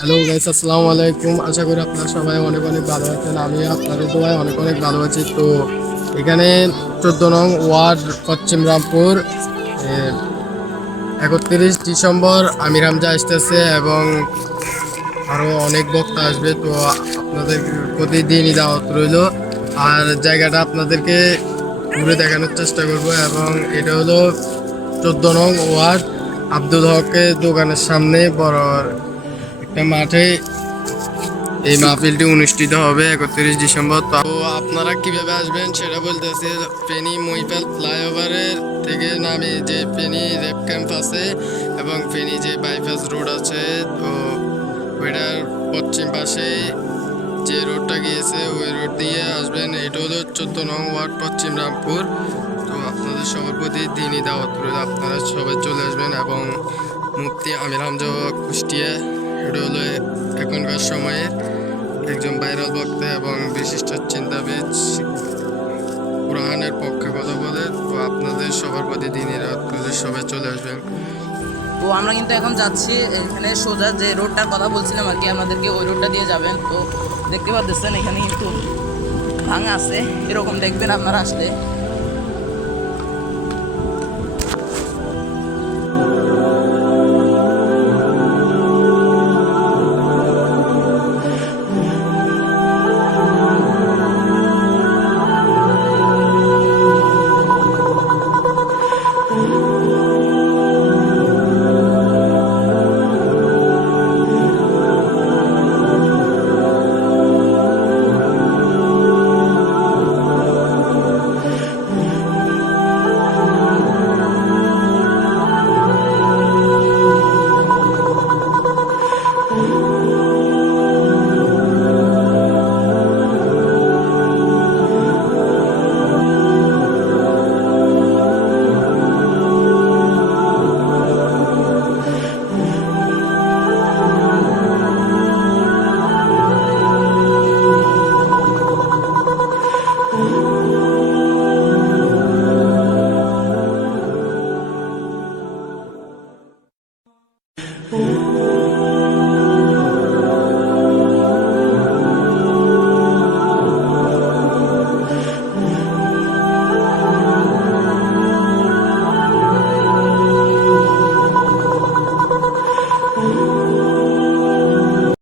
Hello guys, আসসালামু আলাইকুম। আশা করি আপনারা সবাই অনেক অনেক ভালো আছেন। আমি আপনাদের দোয়ায় অনেক অনেক ভালো আছি। তো এখানে 14 নং ওয়ার্ড পশ্চিম রামপুর 31 ডিসেম্বর আমির হামজা আসতেছে এবং আরও অনেক বক্তা আসবে। তো আপনাদের প্রতিদিনই দাওয়াত রইল। আর জায়গাটা আপনাদেরকে ঘুরে দেখানোর চেষ্টা করব। এবং এটা হলো 14 নং ওয়ার্ড আব্দুল হকের দোকানের সামনে বড় একটা মাঠে এই মাহফিলটি অনুষ্ঠিত হবে 31 ডিসেম্বর। তো আপনারা কিভাবে আসবেন সেটা বলতেছি। ফেনী মহিপাল ফ্লাইওভারের থেকে নামে যে ফেনী রেপ ক্যাম্প আছে এবং ফেনী যে বাইপাস রোড আছে, তো ওইটার পশ্চিম পাশে যে রোডটা গিয়েছে ওই রোড দিয়ে আসবেন। এটা হলো 14 নং ওয়ার্ড পশ্চিম রামপুর। তো আপনাদের সবার প্রতি দিনই দাওয়াত রইল, আপনারা সবাই চলে আসবেন। এবং মুফতি আমির হামজা কুষ্টিয়া, এটা হলো এখনকার সময়ে একজন ভাইরাল বক্তা এবং বিশিষ্ট চিন্তাবিদ, কোরআনের পক্ষে কথা বলে। তো আপনাদের সবার প্রতি দিনের আপনাদের সবাই চলে আসবেন। তো আমরা কিন্তু এখন যাচ্ছি এখানে সোজা যে রোডটার কথা বলছিলাম আর কি, আপনাদেরকে ওই রোডটা দিয়ে যাবেন। তো দেখতে পাচ্ছেন এখানে কিন্তু ভাঙা আছে, এরকম দেখবেন আপনারা আসলে।